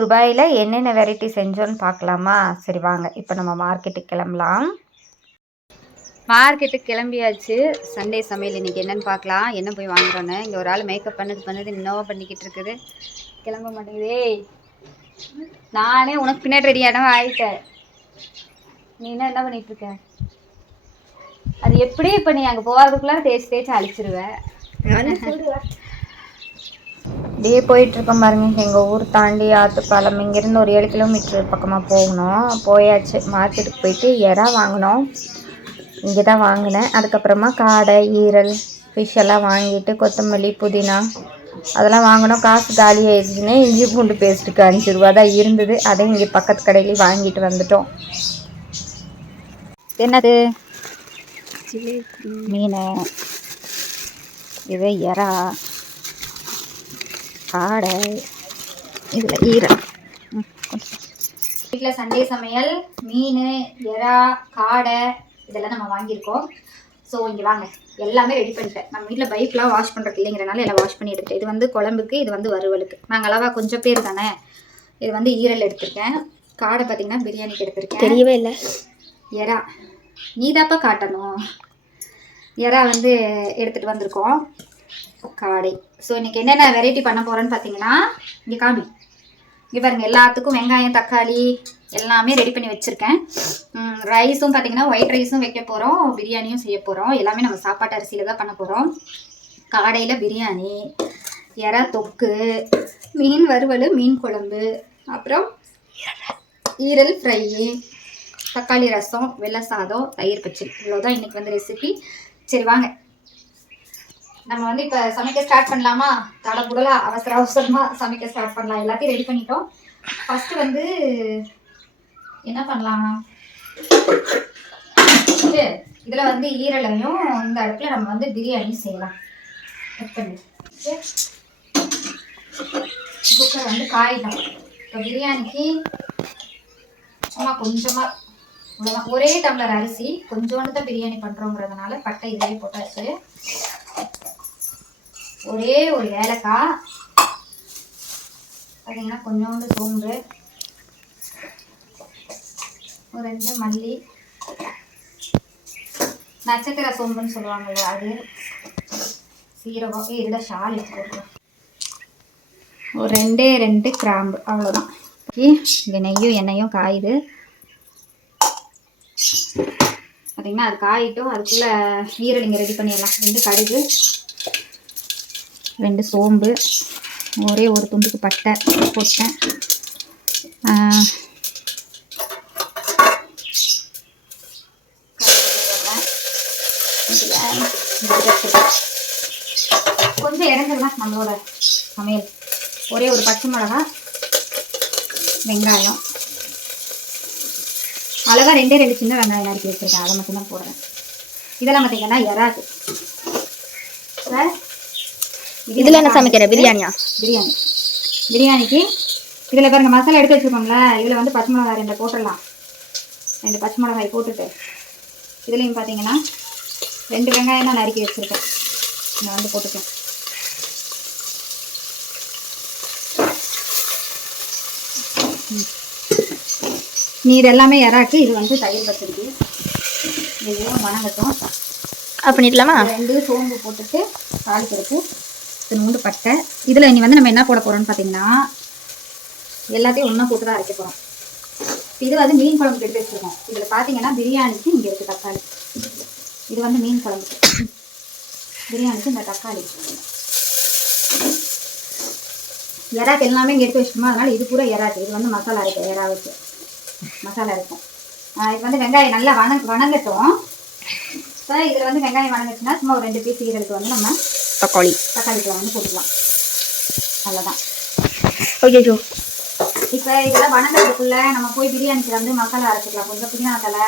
ரூபாயில் என்னென்ன வெரைட்டி செஞ்சோன்னு பார்க்கலாமா? சரி வாங்க, இப்போ நம்ம மார்க்கெட்டுக்கு கிளம்பலாம். மார்க்கெட்டுக்கு கிளம்பியாச்சு. சண்டே சமையல் இன்றைக்கி என்னென்னு பார்க்கலாம். என்ன போய் வாங்குறோன்னு. இங்கே ஒரு ஆள் மேக்கப் பண்ணது இன்னோவா பண்ணிக்கிட்டு இருக்குது. கிளம்ப மாட்டேங்குதே. நானே உனக்கு பின்னாடி ரெடியானவா ஆகிட்டேன். நீ என்ன பண்ணிகிட்ருக்க? அது எப்படி இப்போ நீ அங்கே போகிறதுக்குள்ளே தேய்ச்சி அழிச்சிருவேன். அப்படியே போயிட்டுருக்கோம் பாருங்க. எங்கள் ஊர் தாண்டி ஆத்துப்பாலம் இங்கேருந்து ஒரு 7 கிலோமீட்டர் பக்கமாக போகணும். போயாச்சு. மார்க்கெட்டுக்கு போயிட்டு எறா வாங்கினோம். இங்கே தான் வாங்கினேன். அதுக்கப்புறமா காடை, ஈரல், ஃபிஷ் எல்லாம் வாங்கிட்டு கொத்தமல்லி, புதினா அதெல்லாம் வாங்கினோம். காசு காலி ஆயிடுச்சுன்னு இஞ்சி பூண்டு பேஸ்ட்டுக்கு 5 ரூபா தான் இருந்தது. அதையும் இங்கே பக்கத்து கடையிலேயே வாங்கிட்டு வந்துட்டோம். என்னது? மீன், இது எறா, காடை, இதில் ஈரல். வீட்டில் சண்டே சமையல் மீன், எறா, காடை இதெல்லாம் நம்ம வாங்கியிருக்கோம். ஸோ இங்கே வாங்க, எல்லாமே ரெடி பண்ணிட்டேன். நம்ம வீட்டில் பைப்லாம் வாஷ் பண்ணுறது இல்லைங்கிறனால எல்லாம் வாஷ் பண்ணி எடுத்துட்டேன். இது வந்து குழம்புக்கு, இது வந்து வறுவலுக்கு. நாங்கள் அளவாக கொஞ்சம் பேர் தானே. இது வந்து ஈரல் எடுத்திருக்கேன். காடை பார்த்திங்கன்னா பிரியாணிக்கு எடுத்திருக்கேன். தெரியவே இல்லை. எறா நீதாப்பா காட்டணும். எறா வந்து எடுத்துகிட்டு வந்திருக்கோம். காடை. ஸோ இன்றைக்கி என்னென்ன வெரைட்டி பண்ண போகிறோன்னு பார்த்தீங்கன்னா, இங்கே காமி, இங்கே பாருங்கள். எல்லாத்துக்கும் வெங்காயம், தக்காளி எல்லாமே ரெடி பண்ணி வச்சுருக்கேன். ரைஸும் பார்த்திங்கன்னா ஒயிட் ரைஸும் வைக்க போகிறோம், பிரியாணியும் செய்ய போகிறோம். எல்லாமே நம்ம சாப்பாட்டு அரிசியில் தான் பண்ண போகிறோம். காடையில் பிரியாணி, எறா தொக்கு, மீன் வறுவல், மீன் குழம்பு, அப்புறம் ஈரல் ஃப்ரை, தக்காளி ரசம், வெள்ளை சாதம், தயிர் பச்சடி. இவ்வளோதான் இன்றைக்கி வந்து ரெசிபி. சரி வாங்க, நம்ம வந்து இப்போ சமைக்க ஸ்டார்ட் பண்ணலாமா? தடபுடலாக அவசரமாக சமைக்க ஸ்டார்ட் பண்ணலாம். எல்லாத்தையும் ரெடி பண்ணிட்டோம். ஃபஸ்ட்டு வந்து என்ன பண்ணலாம், இதில் வந்து ஈரலையும் இந்த அடுப்பில் நம்ம வந்து பிரியாணி செய்யலாம். கட் பண்ணி குக்கர் வந்து காயிடும். இப்போ பிரியாணிக்கு சும்மா கொஞ்சமாக இவ்வளோதான். ஒரே டம்ளர் அரிசி, கொஞ்சோண்டு தான் பிரியாணி பண்ணுறோங்கிறதுனால பட்டை இதே போட்டாச்சு. ஒரே ஒரு ஏலக்காய், பார்த்தீங்கன்னா கொஞ்சோண்டு சோம்பு, ஒரு 2 மல்லி, நட்சத்திர சோம்புன்னு சொல்லுவாங்கள்ல அது, சீரகம், இதில் ஷால் எடுத்துக்கலாம். ஒரு 2 கிராம்பு, அவ்வளோதான். இங்கே நெய்யும் எண்ணெயும் காயுது. பார்த்தீங்கன்னா அது காயிட்டும். அதுக்குள்ளே ஈரல் இங்கே ரெடி பண்ணிடலாம். 2 கடுகு, 2 சோம்பு, ஒரே ஒரு துண்டுக்கு பட்டை போட்டேன். கொஞ்சம் இறந்துடலாம் நம்மளோட சமையல். ஒரே ஒரு பச்சை மிளகா, வெங்காயம் அளவாக 2 சின்ன வெங்காயம் நறுக்கி வச்சுருக்கேன். அதை மட்டும்தான் போடுறேன். இதெல்லாம் பார்த்தீங்கன்னா எறாது. இதில் என்ன சமைக்கிறேன்? பிரியாணிக்கு இதில் பாருங்கள் மசாலா எடுத்து வச்சுருக்கோம்ல. இதில் வந்து பச்சை மிளகாய் 2 போட்டுடலாம். 2 பச்சை மிளகாய் போட்டுட்டு இதுலேயும் பார்த்தீங்கன்னா 2 வெங்காயம் தான் நறுக்கி வச்சுருக்கேன். நான் வந்து போட்டுக்கேன். நீர் எல்லாமே எறாக்கு. இது வந்து தயிர் பச்சடி. இதையும் வணங்கட்டும். பண்ணிடலாமா? 2 சோம்பு போட்டுட்டு தாளிக்கிறதுக்கு நூண்டு பட்டை. இதில் இனி வந்து நம்ம என்ன போட போகிறோம்னு பார்த்தீங்கன்னா, எல்லாத்தையும் ஒன்றா போட்டு தான் அரைக்க போகிறோம். இது வந்து மீன் குழம்புக்கு எடுத்து வச்சுருக்கோம். இதில் பார்த்தீங்கன்னா பிரியாணிக்கு இங்கே இருக்குது தக்காளி. இது வந்து மீன் குழம்புக்கு. பிரியாணிக்கு இந்த தக்காளி. எறாக்கு எல்லாமே இங்கே எடுத்து வச்சுக்கோமா. அதனால் இது பூரா எறாக்கு. இது வந்து மசாலா இருக்குது. எறா வச்சு மசாலா இருக்கும். இது வந்து வெங்காயம் நல்லா வணங்கட்டும். இப்போ இதில் வந்து வெங்காயம் வணங்கிச்சுன்னா சும்மா ஒரு 2 பீஸ் ஈரலுக்கு வந்து நம்ம தக்காளிக்கு வந்து போட்டுக்கலாம். அவ்வளோதான். ஓகே. இப்போ இதெல்லாம் வணங்கிறதுக்குள்ளே நம்ம போய் பிரியாணிக்கு வந்து மசாலா அரைச்சிக்கலாம். கொஞ்சம் புதினா தலை,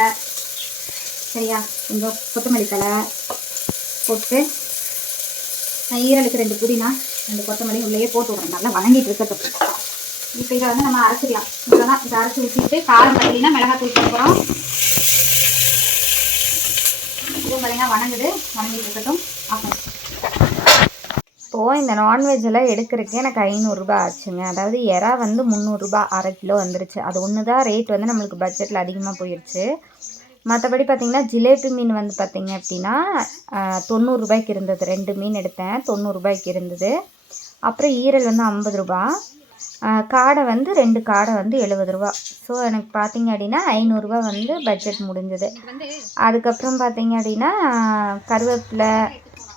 சரியா, கொஞ்சம் கொத்தமல்லி தலை போட்டு ஈரலுக்கு 2 புதினா 2 கொத்தமல்லி உள்ளேயே போட்டு விடுறோம். நல்லா வணங்கிட்டு இருக்கட்டும். இப்போ இதை வந்து நம்ம அரைச்சிக்கலாம். இவ்வளோதான். இதை அரைச்சி ஊற்றிட்டு காரம் பார்த்தீங்கன்னா மிளகாத்தூள் போடுறோம். இதுவும் பார்த்தீங்கன்னா வணங்குது. வணங்கிட்டு இருக்கட்டும். ஆஃப் இப்போது இந்த நான்வெஜ் எல்லாம் எடுக்கிறதுக்கு எனக்கு 500 ஆச்சுங்க. அதாவது எறா வந்து 300 1/2 கிலோ வந்துருச்சு. அது ஒன்று தான் ரேட் வந்து நம்மளுக்கு பட்ஜெட்டில் அதிகமாக போயிடுச்சு. மற்றபடி பார்த்திங்கன்னா ஜிலேபி மீன் வந்து பார்த்திங்க அப்படின்னா 90 இருந்தது. 2 மீன் எடுத்தேன், 90 இருந்தது. அப்புறம் ஈரல் வந்து 50 காடை வந்து 2 காடை வந்து 70. ஸோ எனக்கு பார்த்திங்க அப்படின்னா 500 வந்து பட்ஜெட் முடிஞ்சது. அதுக்கப்புறம் பார்த்திங்க அப்படின்னா கருவேப்பிலை,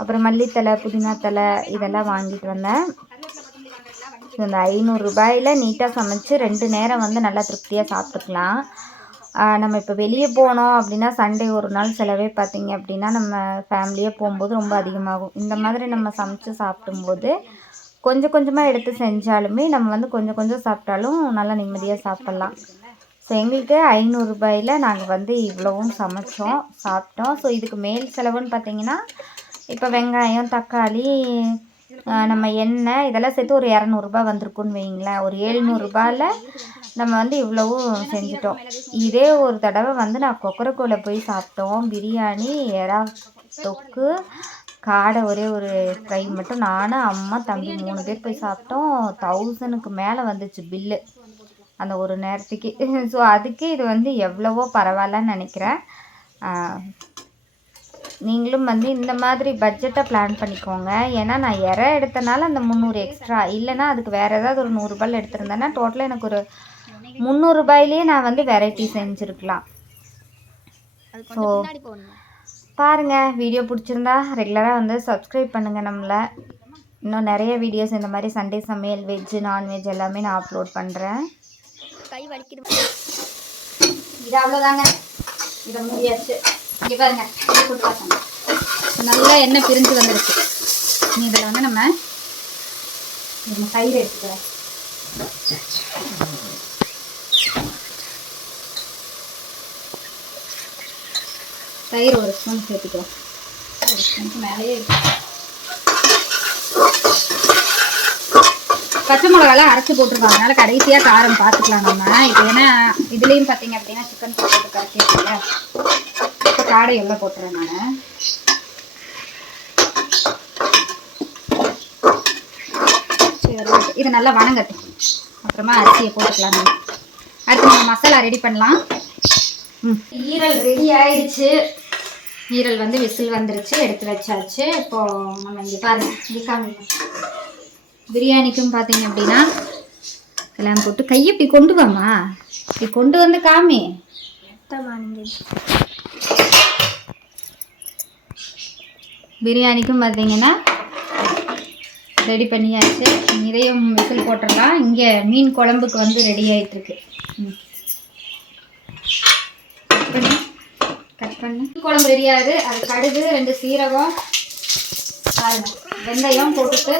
அப்புறம் மல்லித்தலை, புதினா தலை இதெல்லாம் வாங்கிட்டு வந்தேன். ஸோ இந்த 500 நீட்டாக சமைச்சு 2 நேரம் வந்து நல்லா திருப்தியாக சாப்பிட்டுக்கலாம். நம்ம இப்போ வெளியே போனோம் அப்படின்னா சண்டே ஒரு நாள் செலவே பார்த்திங்க அப்படின்னா நம்ம ஃபேமிலியே போகும்போது ரொம்ப அதிகமாகும். இந்த மாதிரி நம்ம சமைச்சு சாப்பிடும்போது கொஞ்சம் கொஞ்சமாக எடுத்து செஞ்சாலுமே நம்ம வந்து கொஞ்சம் கொஞ்சம் சாப்பிட்டாலும் நல்லா நிம்மதியாக சாப்பிட்லாம். ஸோ எங்களுக்கு 500 நாங்கள் வந்து இவ்வளவும் சாப்பிட்டோம். ஸோ இதுக்கு மேல் செலவுன்னு பார்த்திங்கன்னா இப்போ வெங்காயம், தக்காளி, நம்ம எண்ணெய் இதெல்லாம் சேர்த்து ஒரு 200 வந்திருக்குன்னு வைங்களேன். ஒரு 700 நம்ம வந்து இவ்வளவும் செஞ்சிட்டோம். இதே ஒரு தடவை வந்து நான் கொக்கரக்கோல போய் சாப்பிட்டோம். பிரியாணி, எறா தொக்கு, காடை ஒரே ஒரு ஃப்ரை மட்டும் நான், அம்மா, தம்பி 3 பேர் போய் சாப்பிட்டோம். 1000க்கு மேலே வந்துச்சு பில்லு அந்த ஒரு நேரத்துக்கு. ஸோ அதுக்கு இது வந்து எவ்வளவோ பரவாயில்லன்னு நினைக்கிறேன். நீங்களும் வந்து இந்த மாதிரி பட்ஜெட்டை பிளான் பண்ணிக்கோங்க. ஏன்னா நான் எறா எடுத்தனால அந்த 300 எக்ஸ்ட்ரா, இல்லைன்னா அதுக்கு வேறு ஏதாவது ஒரு 100 எடுத்திருந்தேன்னா டோட்டலாக எனக்கு ஒரு 300 நான் வந்து வெரைட்டி செஞ்சுருக்கலாம். ஸோ பாருங்கள், வீடியோ பிடிச்சிருந்தா ரெகுலராக வந்து சப்ஸ்கிரைப் பண்ணுங்கள் நம்மளை. இன்னும் நிறைய வீடியோஸ் இந்த மாதிரி சண்டே சமையல், வெஜ்ஜு, நான்வெஜ் எல்லாமே நான் அப்லோட் பண்ணுறேன். கை வலிக்குது. இது அவ்வளோதாங்க, இதை முடியாச்சு. இங்கே பாருங்க, போட்டு பார்த்தாங்க நல்லா எண்ணெய் பிரிஞ்சு வந்துடுச்சு. இதில் வந்து நம்ம தயிர் எடுத்துக்கிறேன். தயிர் ஒரு ஸ்பூன் சேர்த்துக்கிறோம். ஒரு ஸ்பூனுக்கு மேலேயே இருக்கு. பச்சை மிளகாலாம் அரைச்சி போட்டிருக்காங்க, அதனால் கடைசியாக காரம் பார்த்துக்கலாம் நம்ம. இப்போ ஏன்னா இதுலேயும் பார்த்தீங்க அப்படின்னா சிக்கன் போட்டு கரைக்கிங்க. இப்போ காடை எல்லாம் போட்டுறேன் நான். சரி, இதை நல்லா வணங்கட்டும், அப்புறமா அரிசியை போட்டுக்கலாம். அடுத்து நம்ம மசாலா ரெடி பண்ணலாம். ஈரல் ரெடி ஆயிடுச்சு. ஈரல் வந்து விசில் வந்துருச்சு, எடுத்து வச்சாச்சு. இப்போது நம்ம இங்கே பாருங்கள், இங்கே பிரியாணிக்கும் பார்த்தீங்க அப்படின்னா எல்லாம் போட்டு கையை இப்படி கொண்டு வாமா, இப்படி கொண்டு வந்து காமி. பிரியாணிக்கும் பார்த்தீங்கன்னா ரெடி பண்ணியாச்சு. இதையும் விசில் போட்டுடலாம். இங்கே மீன் குழம்புக்கு வந்து ரெடி ஆகிட்டுருக்கு. கட் பண்ணி குழம்பு ரெடி ஆகுது. அது கடுகு, 2 சீரகம், வெந்தயம் போட்டுட்டு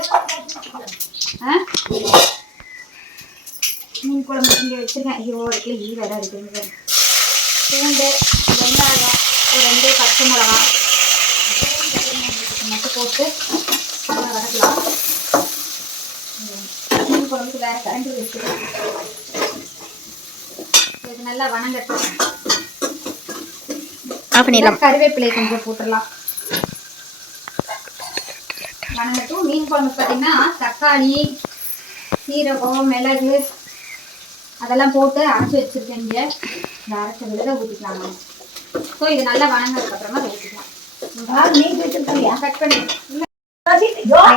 மீன் குழம்பு இங்கே வச்சுருக்கேன். ஐயோ இடத்துல வேறு இருக்குங்க. பூண்டு, வெங்காயம், ஒரு 2 பச்சை மிளகா மட்டும் போட்டு நல்லா வதக்கலாம். மீன் குழம்புக்கு வேறு கரண்டு வச்சுருக்கேன். இது நல்லா வணங்கட்டும். கருவேப்பிலை கொஞ்சம் போட்டுடலாம். வணங்கட்டும். மீன் குழம்பு பார்த்தீங்கன்னா தக்காளி, சீரகம், மிளகு அதெல்லாம் போட்டு அரைச்சி வச்சுருக்கேன். இங்கே இந்த அரைச்ச விழுத ஊற்றிக்கலாம். ஸோ இது நல்லா வணங்கினதுக்கப்புறமா அதை ஊற்றிக்கலாம். கட் பண்ணி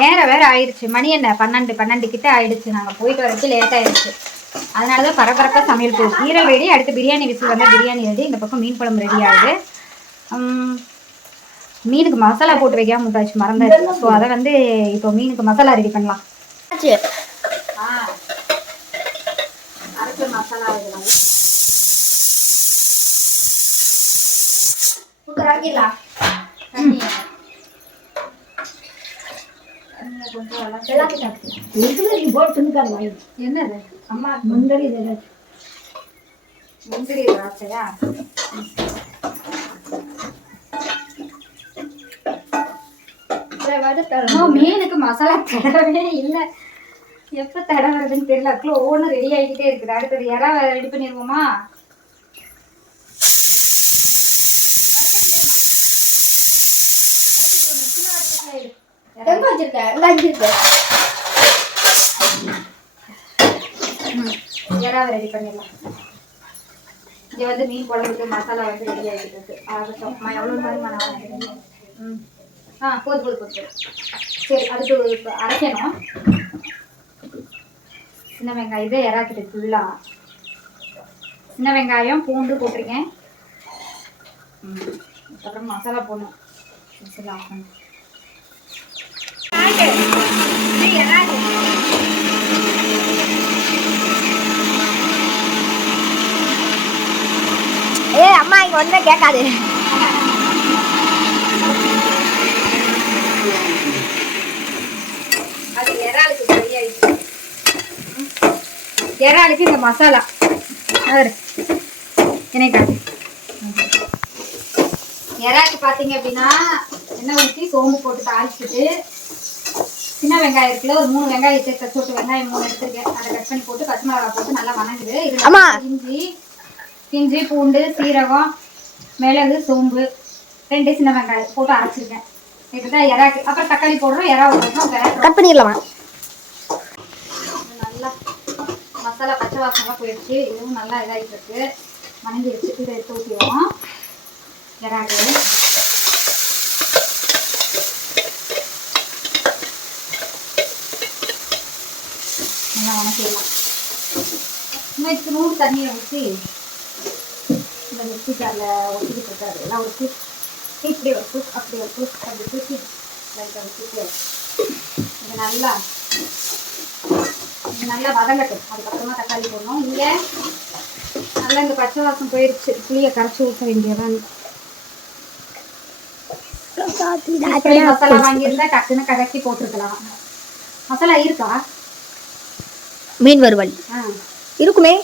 நேரம் வேறு ஆயிடுச்சு. மணி என்ன 12 கிட்ட ஆயிடுச்சு. நாங்கள் போயிட்டு வரதுக்கு லேட் ஆயிடுச்சு. அதனால தான் பரபரப்பாக சமையல் போகுது. ஈரல் ரெடி, அடுத்து பிரியாணி விசில் வந்தால் பிரியாணி ரெடி. இந்த பக்கம் மீன் குழம்பு ரெடி ஆகுது. மீனுக்கு மசாலா போட்டு வைக்காம முட்டாச்சு, மறந்தாச்சு. ஸோ அதை வந்து இப்போ மீனுக்கு மசாலா ரெடி பண்ணலாம். அரைச்ச மசாலா இதெல்லாம் என்னது அம்மா முந்திரி முந்திரி திராட்சையா? மீனுக்கு மசாலா தடவே இல்லை. எப்போ தடவுறதுன்னு தெரியல. அதுக்குள்ள ஒவ்வொன்றும் ரெடி ஆகிக்கிட்டே இருக்குது. அடுத்தது யாரா ரெடி பண்ணிடுவோமா? வச்சிருக்கேன் இங்கே இருக்கு. எறாவை ரெடி பண்ணிடலாம். இங்கே வந்து மீன் குழம்புக்கு மசாலா வந்து ரெடி ஆகிட்டு இருக்கு. ஆகட்டும். எவ்வளோ மாதிரி நான் போது. சரி, அதுக்கு இப்போ அரைக்கணும். சின்ன வெங்காயம் இதை எறாக்கிட்டு ஃபுல்லாக சின்ன வெங்காயம் பூண்டு போட்டிருக்கேன். அப்புறம் மசாலா போடணும். சரி ஆகணும். அம்மா இங்கே ஒன்றுமே கேட்காது. அது இறாலுக்கு சரியாயிடுச்சு. இறாலுக்கு இந்த மசாலா என்ன இறாக்கு பார்த்தீங்க அப்படின்னா எண்ணெய் ஊற்றி சோம்பு போட்டு தாளிச்சுட்டு சின்ன வெங்காயம் இருக்குல்ல, ஒரு 3 வெங்காயத்தை தச்சு வெங்காயம் 3 எடுத்துருக்கேன். அதை கட் பண்ணி போட்டு பச்சை மிளகாய் போட்டு நல்லா வணங்குது. இது இஞ்சி பூண்டு சீரகம் மிளகு சோம்பு 2 சின்ன வெங்காயம் போட்டு அரைச்சிருக்கேன். இதுதான் இறாக்கு. அப்புறம் தக்காளி போடுறோம், இறா போடுறோம். கட் பண்ணிடலாமா? நல்லா மசாலா பச்சை வாசனைலாம் போயிடுச்சு. இதுவும் நல்லா இதாகிட்டு இருக்கு. வணங்கி வச்சுட்டு இதை எடுத்து ஊற்றிடுவோம் இறாக்கு. நல்லா வணக்கிடலாம். இன்னும் நூறு தண்ணியை ஊற்றி இந்த மிக்சி ஜாரில் ஒட்டிக்கிட்டு இருக்காரு. எல்லாம் ஒரு கிளிப் இப்படி ஒரு கிளிப் அப்படி ஒரு கிளிப் அப்படி கிளிப்பி லைட்டாக வச்சுட்டு இது நல்லா வதங்கட்டும். அதுக்கப்புறமா தக்காளி போடணும். இங்கே நல்லா இந்த பச்சை வாசம் போயிடுச்சு. புளியை கரைச்சி ஊற்ற வேண்டியதான். மசாலா வாங்கியிருந்தா டக்குன்னு கரைச்சி போட்டிருக்கலாம். மசாலா இருக்கா? மீன் வறுவல் இருக்குமே.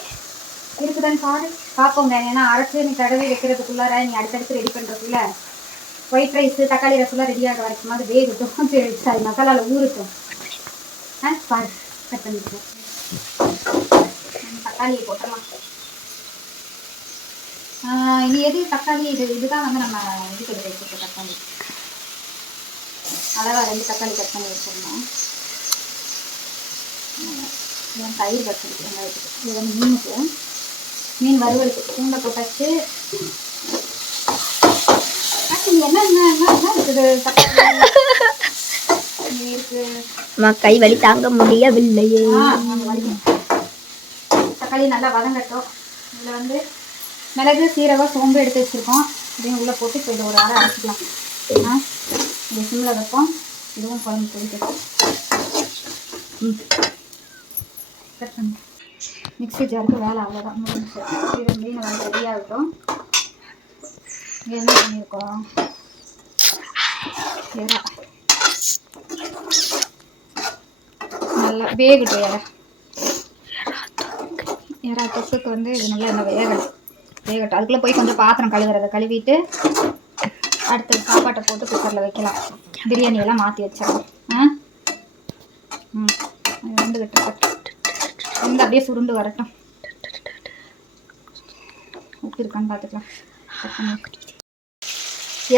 இருக்குதான்னு பாரு பார்ப்போங்க. ஏன்னா அரைச்சி நீ தடவை வைக்கிறதுக்குள்ளார நீ அடுத்தடுத்து ரெடி பண்ணுறதுக்குள்ள ஒயிட் ரைஸு தக்காளி ரசம்லாம் ரெடியாக வரைக்கும் அது வேகட்டும். சரி மசாலாவில் ஊறட்டும். பாரு கட் பண்ணிக்கிறேன். தக்காளியை போட்டலாம். இனி எது தக்காளி இதுதான் வந்து நம்ம இதுக்கு வச்சுருக்கோம். தக்காளி அளவாக 2 தக்காளி கட் பண்ணி வச்சிடணும். தயிர் வச்சுருக்கு வெங்காயத்துக்கு. இது வந்து மீனுக்கு மீன் வறுவலுக்கு பூண்டை போட்டாச்சு. கை வலி தாங்க முடியவில்லையே. தக்காளி நல்லா வதங்கட்டும். இதில் வந்து மிளகு சீரகம் சோம்பு எடுத்து வச்சுருக்கோம். இதையும் உள்ளே போட்டு இப்போ இதை ஒரு அரை அரைச்சிக்கலாம். இதை சிம்மில் வைப்போம். இதுவும் குழம்பு போயிட்டு கட் பண்ணி மிக்ஸி ஜாருக்கு வேலை அவ்வளோதான் முடிஞ்சு. இது மீன் வந்து ரெடியாகட்டும். இங்கே என்ன பண்ணியிருக்கோம்? நல்லா வேகட்டும். இறா தொக்குக்கு வந்து இது நல்லா என்ன வேகட்டும். அதுக்குள்ளே போய் கொஞ்சம் பாத்திரம் கழுவுறதை கழுவிட்டு அடுத்த சாப்பாட்டை போட்டு குக்கரில் வைக்கலாம். பிரியாணியெல்லாம் மாற்றி வச்சிடலாம். வந்துக்கிட்டு வந்து அப்படியே சுருண்டு வரட்டும். உப்பு இருக்கான்னு பார்த்துக்கலாம்.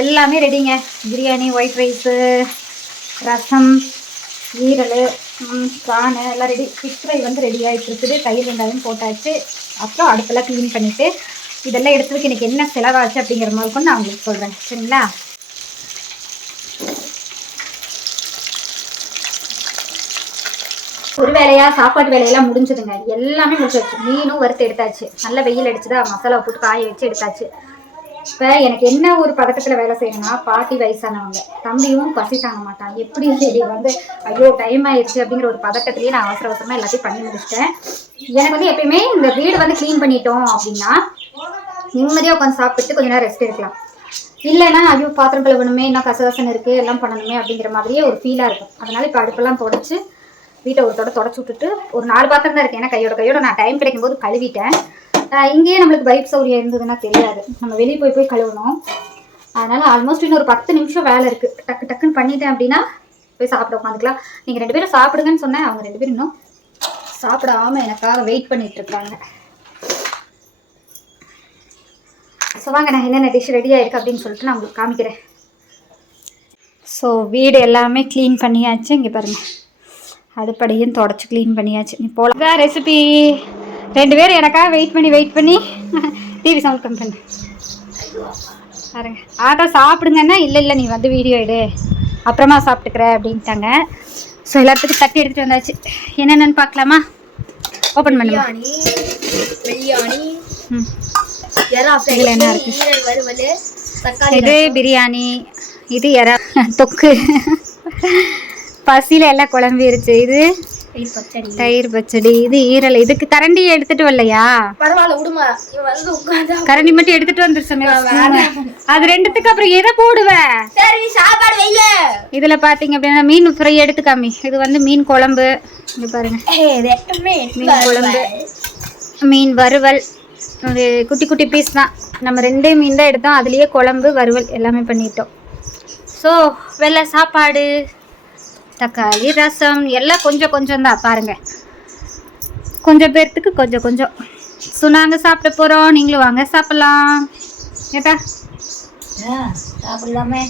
எல்லாமே ரெடிங்க. பிரியாணி, ஒயிட் ரைஸு, ரசம், ஈரல், ப்ரானு எல்லாம் ரெடி. ஃபிஷ் ஃப்ரை வந்து ரெடி ஆகிட்டு இருக்குது. தயிர் வெங்காயம் போட்டாச்சு. அப்புறம் அடுப்பெல்லாம் க்ளீன் பண்ணிவிட்டு இதெல்லாம் எடுத்துருக்கு எனக்கு என்ன செலவாச்சு அப்படிங்கிற மாதிரி கொண்டு நான் உங்களுக்கு சொல்கிறேன். சரிங்களா? ஒரு வேலையாக சாப்பாட்டு வேலையெல்லாம் முடிஞ்சதுங்க. எல்லாமே முடிச்சாச்சு. மீனும் வறுத்து எடுத்தாச்சு. நல்ல வெயில் அடிச்சுதா மசாலா போட்டு காய வச்சு எடுத்தாச்சு. இப்போ எனக்கு என்ன ஒரு பதட்டத்தில் வேலை செய்யணும்னா, பாட்டி வயசானவங்க, தம்பியும் பசி தாங்க மாட்டான். எப்படி வந்து ஐயோ டைம் ஆயிடுச்சு அப்படிங்கிற ஒரு பதட்டத்திலேயே நான் அவசரமாக எல்லாத்தையும் பண்ணி முடிச்சிட்டேன். எனக்கு வந்து எப்பயுமே இந்த வீடு வந்து க்ளீன் பண்ணிட்டோம் அப்படின்னா நிம்மதியாக உட்காந்து சாப்பிட்டு கொஞ்ச நேரம் ரெஸ்ட் எடுக்கலாம். இல்லைன்னா ஐயோ பாத்திரம் கழுவணுமே, இன்னும் கசகசன்னு இருக்குது, எல்லாம் பண்ணணுமே அப்படிங்கிற மாதிரியே ஒரு ஃபீலாக இருக்கும். அதனால இப்போ அடுப்பெல்லாம் தொடச்சி வீட்டை ஒரு தொடச்சி விட்டுட்டு ஒரு 4 பாத்திரம் தான் இருக்குது. ஏன்னா கையோட நான் டைம் கிடைக்கும் போது கழுவிட்டேன். இங்கேயே நம்மளுக்கு பைப் சௌரியம் இருந்ததுன்னா தெரியாது, நம்ம வெளியே போய் கழுவணும். அதனால் ஆல்மோஸ்ட் இன்னும் ஒரு 10 நிமிஷம் வேலை இருக்குது. டக்குன்னு பண்ணிட்டேன் அப்படின்னா போய் சாப்பிட உட்காந்துக்கலாம். நீங்கள் 2 பேரும் சாப்பிடுங்கன்னு சொன்னேன். அவங்க 2 பேரும் இன்னும் சாப்பிடாம எனக்காக வெயிட் பண்ணிட்டு இருக்காங்க. ஸோ வாங்க நான் என்னென்ன டிஷ் ரெடி ஆகிருக்கு அப்படின்னு சொல்லிட்டு நான் உங்களுக்கு காமிக்கிறேன். ஸோ வீடு எல்லாமே க்ளீன் பண்ணியாச்சு. இங்கே பாருங்கள், அடுப்படையும் தொடச்சி க்ளீன் பண்ணியாச்சு. நீ போல ரெசிபி 2 பேரும் எனக்காக வெயிட் பண்ணி டிவி சவுண்ட் கம்மி பண்ணு பாருங்க. ஆட்டோ சாப்பிடுங்கன்னா இல்லை நீ வந்து வீடியோ எடு, அப்புறமா சாப்பிட்டுக்கிற அப்படின்ட்டாங்க. ஸோ எல்லாத்துக்கும் தட்டி எடுத்துகிட்டு வந்தாச்சு. என்னென்னு பார்க்கலாமா? ஓப்பன் பண்ணுமா? இதில் என்ன இருக்குது? இது பிரியாணி, இது எறா தொக்கு, பசியில் எல்லாம் குழம்பிருச்சு. இது தயிர் பச்சடி, இது ஈரல். இதுக்கு கரண்டி எடுத்துட்டு வரலையா? பரவாயில்ல விடுமா, கரண்டி மட்டும் எடுத்துட்டு வந்துருச்சு. அது 2த்துக்கு அப்புறம் எதை போடுவேன்? சரி சாப்பாடு வைல. இதுல பாத்தீங்க அப்படின்னா மீன் ஃப்ரை எடுத்துக்காமி. இது வந்து மீன் குழம்பு. இங்க பாருங்க, மீன் குழம்பு, மீன் வறுவல். ஒரு குட்டி குட்டி பீஸ் தான். நம்ம 2 மீன் தான் எடுத்தோம். அதுலேயே குழம்பு வறுவல் எல்லாமே பண்ணிட்டோம். ஸோ வெள்ளை சாப்பாடு, தக்காளி ரசம் எல்லாம் கொஞ்சம் தான் பாருங்கள். கொஞ்சம் பேர்த்துக்கு கொஞ்சம். ஸோ நாங்கள் சாப்பிட போகிறோம். நீங்களும் வாங்க சாப்பிட்லாம். ஏட்டா சாப்பிடலாமே.